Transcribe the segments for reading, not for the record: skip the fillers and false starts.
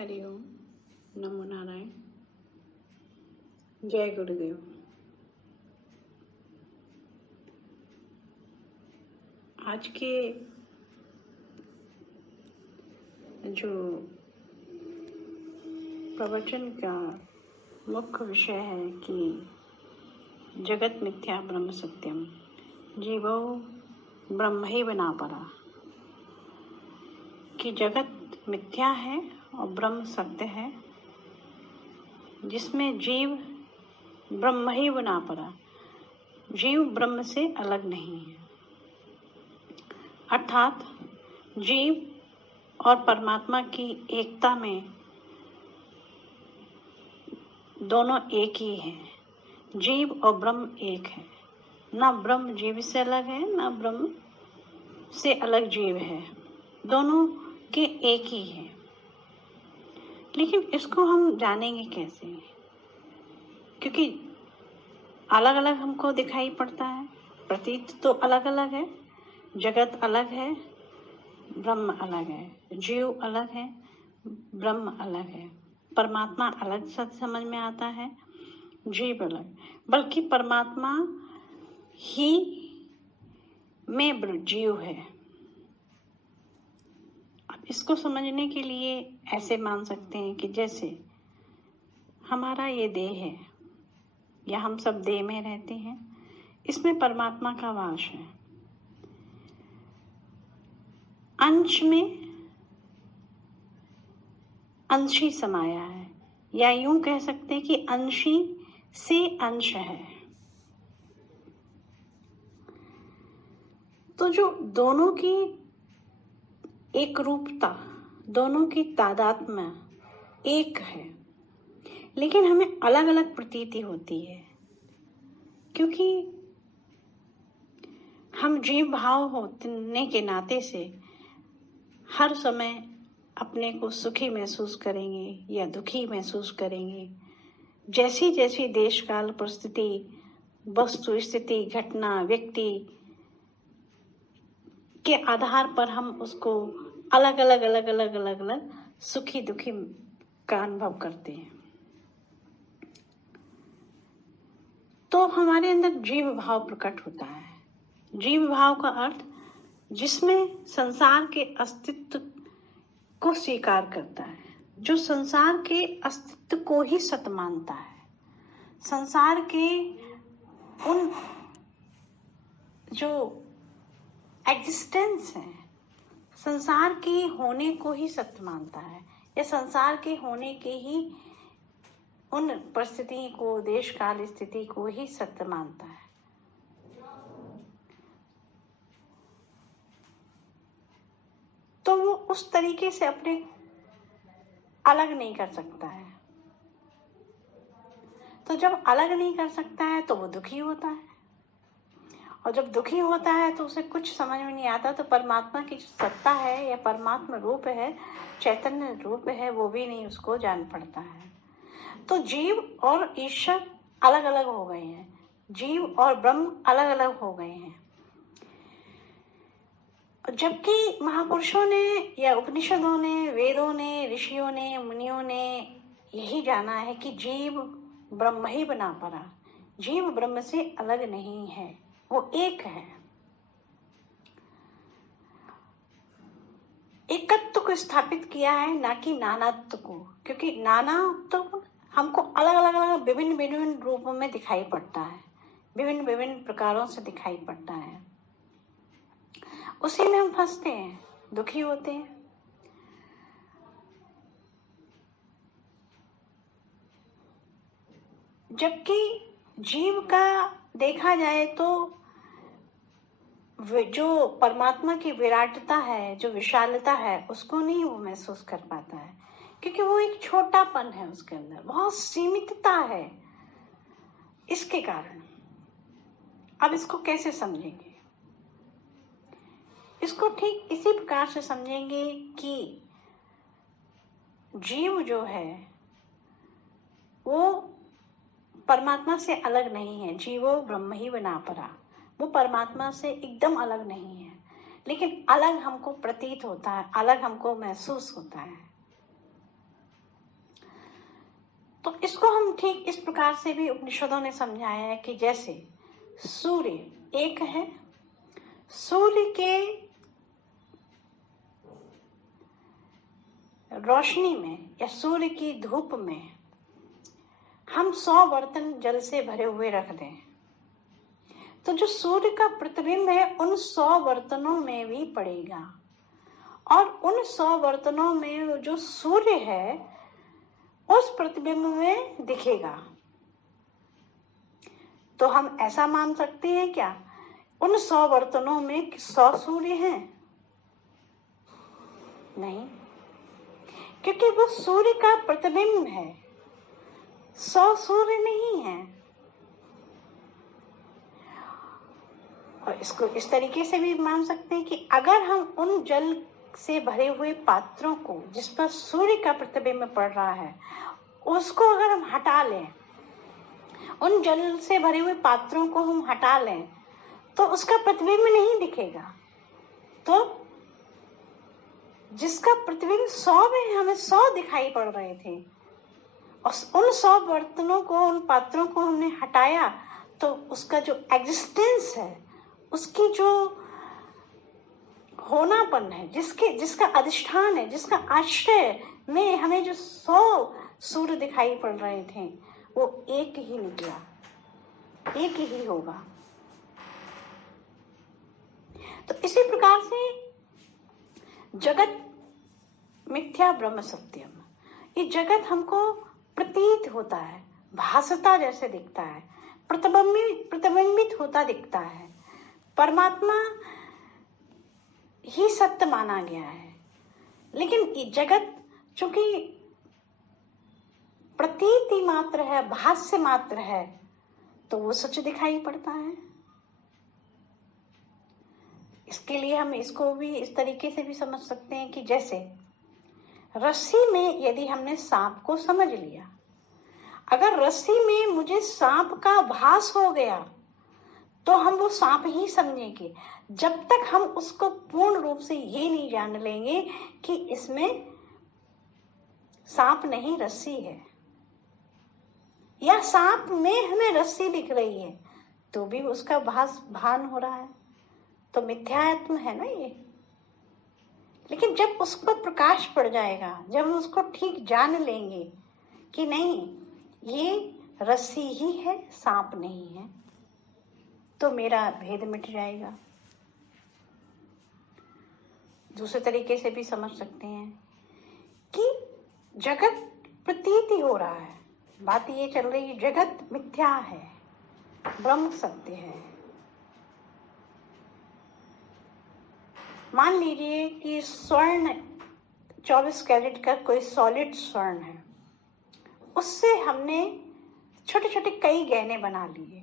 हरिओम, नमो नारायण, जय गुरुदेव। आज के जो प्रवचन का मुख्य विषय है कि जगत मिथ्या ब्रह्म सत्यम, जीवो ब्रह्म ही बना पड़ा, कि जगत मिथ्या है और ब्रह्म सत्य है, जिसमें जीव ब्रह्म ही बना पड़ा। जीव ब्रह्म से अलग नहीं है, अर्थात जीव और परमात्मा की एकता में दोनों एक ही है। जीव और ब्रह्म एक है, ना ब्रह्म जीव से अलग है, ना ब्रह्म से अलग जीव है, दोनों के एक ही है। लेकिन इसको हम जानेंगे कैसे? क्योंकि अलग अलग हमको दिखाई पड़ता है, प्रतीत तो अलग अलग है, जगत अलग है, ब्रह्म अलग है, जीव अलग है, ब्रह्म अलग है, परमात्मा अलग सच समझ में आता है, जीव अलग, बल्कि परमात्मा ही में जीव है। अब इसको समझने के लिए ऐसे मान सकते हैं कि जैसे हमारा ये देह है, या हम सब देह में रहते हैं, इसमें परमात्मा का वास है। अंश में अंशी समाया है, या यूं कह सकते हैं कि अंशी से अंश है। तो जो दोनों की एक रूपता, दोनों की तादात्म्य एक है, लेकिन हमें अलग अलग प्रतीति होती है, क्योंकि हम जीव भाव होने के नाते से हर समय अपने को सुखी महसूस करेंगे या दुखी महसूस करेंगे। जैसी जैसी देश काल परिस्थिति, वस्तु स्थिति, घटना, व्यक्ति के आधार पर हम उसको अलग अलग सुखी दुखी का अनुभव करते हैं। तो हमारे अंदर जीव भाव प्रकट होता है। जीव भाव का अर्थ जिसमें संसार के अस्तित्व को स्वीकार करता है, जो संसार के अस्तित्व को ही सत्य मानता है, संसार के उन जो एग्जिस्टेंस है, संसार के होने को ही सत्य मानता है, या संसार के होने के ही उन परिस्थिति को, देश काल स्थिति को ही सत्य मानता है। तो वो उस तरीके से अपने अलग नहीं कर सकता है। तो जब अलग नहीं कर सकता है तो वो दुखी होता है, और जब दुखी होता है तो उसे कुछ समझ में नहीं आता, तो परमात्मा की जो सत्ता है या परमात्मा रूप है, चैतन्य रूप है, वो भी नहीं उसको जान पड़ता है। तो जीव और ईश्वर अलग अलग हो गए हैं, जीव और ब्रह्म अलग अलग हो गए हैं। जबकि महापुरुषों ने या उपनिषदों ने, वेदों ने, ऋषियों ने, मुनियों ने यही जाना है कि जीव ब्रह्म ही बना पड़ा, जीव ब्रह्म से अलग नहीं है, वो एक है। एकत्व को स्थापित किया है, ना कि नानात्व को, क्योंकि नानात्व हमको अलग अलग विभिन्न विभिन्न रूपों में दिखाई पड़ता है, विभिन्न विभिन्न प्रकारों से दिखाई पड़ता है। उसी में हम फंसते हैं, दुखी होते हैं। जबकि जीव का देखा जाए तो जो परमात्मा की विराटता है, जो विशालता है, उसको नहीं वो महसूस कर पाता है, क्योंकि वो एक छोटापन है, उसके अंदर बहुत सीमितता है। इसके कारण अब इसको कैसे समझेंगे? इसको ठीक इसी प्रकार से समझेंगे कि जीव जो है वो परमात्मा से अलग नहीं है, जीवो ब्रह्म ही बना पड़ा, वो परमात्मा से एकदम अलग नहीं है, लेकिन अलग हमको प्रतीत होता है, अलग हमको महसूस होता है। इसको हम ठीक इस प्रकार से भी उपनिषदों ने समझाया है कि जैसे सूर्य एक है, सूर्य के रोशनी में या सूर्य की धूप में हम 100 बर्तन जल से भरे हुए रख दें तो जो सूर्य का प्रतिबिंब है उन 100 बर्तनों में भी पड़ेगा और उन 100 बर्तनों में जो सूर्य है उस प्रतिबिंब में दिखेगा। तो हम ऐसा मान सकते हैं क्या उन 100 बर्तनों में 100 सूर्य हैं? नहीं, क्योंकि वो सूर्य का प्रतिबिंब है, 100 सूर्य नहीं है। और इसको इस तरीके से भी मान सकते हैं कि अगर हम उन जल से भरे हुए पात्रों को जिस पर सूर्य का प्रतिबिंब पड़ रहा है उसको अगर हम हटा लें, उन जल से भरे हुए पात्रों को हम हटा लें तो उसका प्रतिबिंब नहीं दिखेगा। तो जिसका प्रतिबिंब 100 में हमें 100 दिखाई पड़ रहे थे और उन 100 बर्तनों को, उन पात्रों को हमने हटाया तो उसका जो एग्जिस्टेंस है, उसकी जो होनापन है, जिसका अधिष्ठान है, जिसका आश्रय में हमें जो 100 सूर्य दिखाई पड़ रहे थे वो एक ही निकला, एक ही होगा। तो इसी प्रकार से जगत मिथ्या ब्रह्म सत्यम, ये जगत हमको प्रतीत होता है, भासता जैसे दिखता है, प्रतिबिंबित होता दिखता है। परमात्मा ही सत्य माना गया है, लेकिन ये जगत चूंकि प्रतीति मात्र है, भाष्य मात्र है, तो वो सच दिखाई पड़ता है। इसके लिए हम इसको भी इस तरीके से भी समझ सकते हैं कि जैसे रस्सी में यदि हमने सांप को समझ लिया, अगर रस्सी में मुझे सांप का भास हो गया तो हम वो सांप ही समझेंगे, जब तक हम उसको पूर्ण रूप से ये नहीं जान लेंगे कि इसमें सांप नहीं रस्सी है, या सांप में हमें रस्सी दिख रही है तो भी उसका भान हो रहा है, तो मिथ्यात्म है ना ये। लेकिन जब उसको प्रकाश पड़ जाएगा, जब हम उसको ठीक जान लेंगे कि नहीं ये रस्सी ही है, सांप नहीं है, तो मेरा भेद मिट जाएगा। दूसरे तरीके से भी समझ सकते हैं कि जगत प्रतीति हो रहा है, बात ये चल रही है जगत मिथ्या है, ब्रह्म सत्य है। मान लीजिए कि स्वर्ण 24 कैरेट का कोई सॉलिड स्वर्ण है, उससे हमने छोटे छोटे कई गहने बना लिए,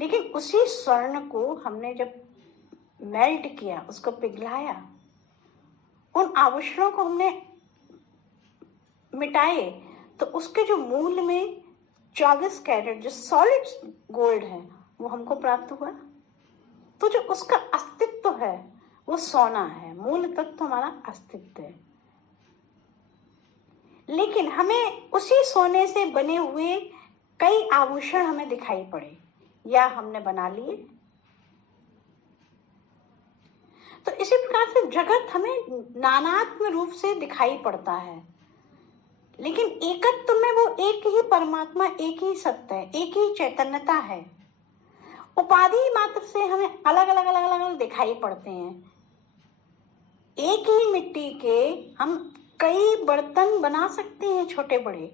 लेकिन उसी स्वर्ण को हमने जब मेल्ट किया, उसको पिघलाया, उन आभूषणों को हमने मिटाए, तो उसके जो मूल में 24 कैरेट जो सॉलिड गोल्ड है वो हमको प्राप्त हुआ। तो जो उसका अस्तित्व है वो सोना है, मूल तत्व हमारा अस्तित्व है। लेकिन हमें उसी सोने से बने हुए कई आभूषण हमें दिखाई पड़े या हमने बना लिए। तो इसी प्रकार से जगत हमें नानात्म रूप से दिखाई पड़ता है, लेकिन एकत्व में वो एक ही परमात्मा, एक ही सत्य है, एक ही चैतन्यता है। उपाधि मात्र से हमें अलग अलग अलग अलग दिखाई पड़ते हैं। एक ही मिट्टी के हम कई बर्तन बना सकते हैं, छोटे बड़े,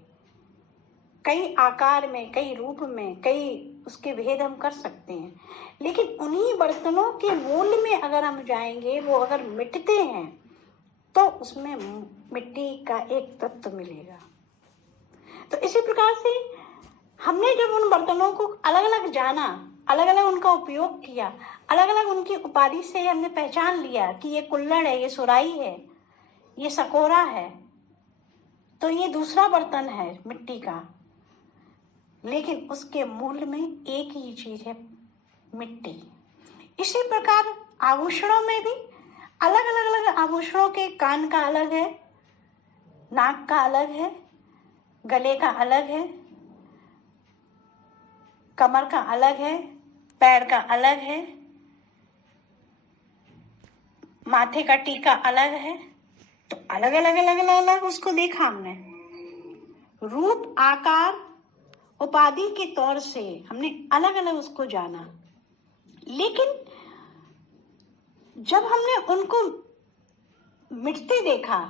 कई आकार में, कई रूप में, कई उसके भेद हम कर सकते हैं, लेकिन उन्हीं बर्तनों के मूल में अगर हम जाएंगे, वो अगर मिटते हैं तो उसमें मिट्टी का एक तत्व मिलेगा। तो इसी प्रकार से हमने जब उन बर्तनों को अलग अलग जाना, अलग अलग उनका उपयोग किया, अलग अलग उनकी उपाधि से हमने पहचान लिया कि ये कुल्हड़ है, ये सुराही है, ये सकोरा है, तो ये दूसरा बर्तन है मिट्टी का, लेकिन उसके मूल में एक ही चीज है, मिट्टी। इसी प्रकार आभूषणों में भी अलग अलग अलग आभूषणों के कान का अलग है, नाक का अलग है, गले का अलग है, कमर का अलग है, पैर का अलग है, माथे का टीका अलग है। तो अलग अलग अलग अलग अलग उसको देखा हमने, रूप आकार उपाधि के तौर से हमने अलग अलग उसको जाना। लेकिन जब हमने उनको मिटते देखा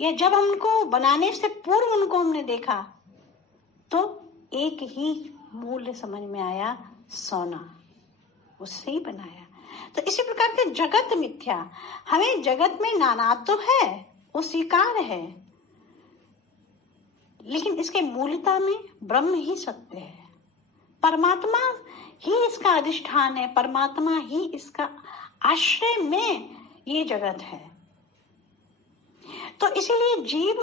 या जब हमको बनाने से पूर्व उनको हमने देखा तो एक ही मूल्य समझ में आया, सोना, उससे ही बनाया। तो इसी प्रकार के जगत मिथ्या, हमें जगत में नानात्व तो है, वो स्वीकार है, लेकिन इसके मूलता में ब्रह्म ही सत्य है, परमात्मा ही इसका अधिष्ठान है, परमात्मा ही इसका आश्रय में ये जगत है। तो इसीलिए जीव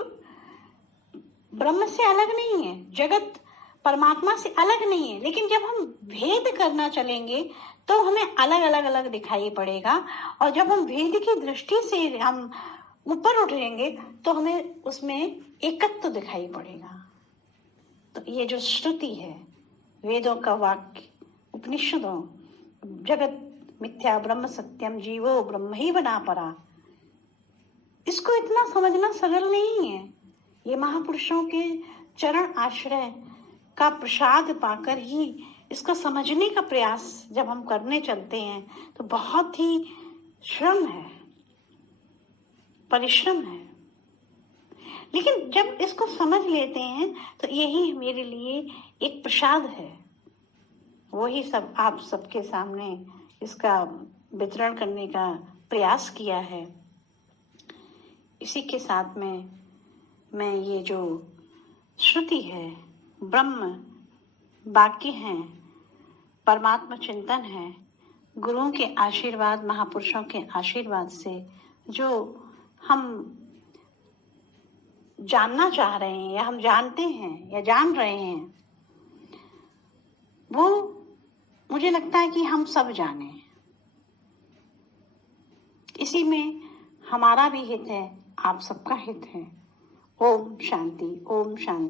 ब्रह्म से अलग नहीं है, जगत परमात्मा से अलग नहीं है, लेकिन जब हम भेद करना चलेंगे तो हमें अलग अलग अलग दिखाई पड़ेगा। और जब हम भेद की दृष्टि से हम ऊपर उठेंगे तो हमें उसमें एकत्व तो दिखाई पड़ेगा। तो ये जो श्रुति है, वेदों का वाक्य, उपनिषदों, जगत मिथ्या ब्रह्म सत्यम जीवो ब्रह्म ही बना परा, इसको इतना समझना सरल नहीं है। ये महापुरुषों के चरण आश्रय का प्रसाद पाकर ही इसको समझने का प्रयास जब हम करने चलते हैं तो बहुत ही श्रम है, परिश्रम है। लेकिन जब इसको समझ लेते हैं तो यही मेरे लिए एक प्रसाद है। वही सब आप सबके सामने इसका वितरण करने का प्रयास किया है। इसी के साथ में मैं ये जो श्रुति है, ब्रह्म बाकी हैं, परमात्मा चिंतन है, गुरुओं के आशीर्वाद, महापुरुषों के आशीर्वाद से जो हम जानना चाह रहे हैं या हम जानते हैं या जान रहे हैं, वो मुझे लगता है कि हम सब जाने। इसी में हमारा भी हित है, आप सबका हित है। ओम शांति, ओम शांति।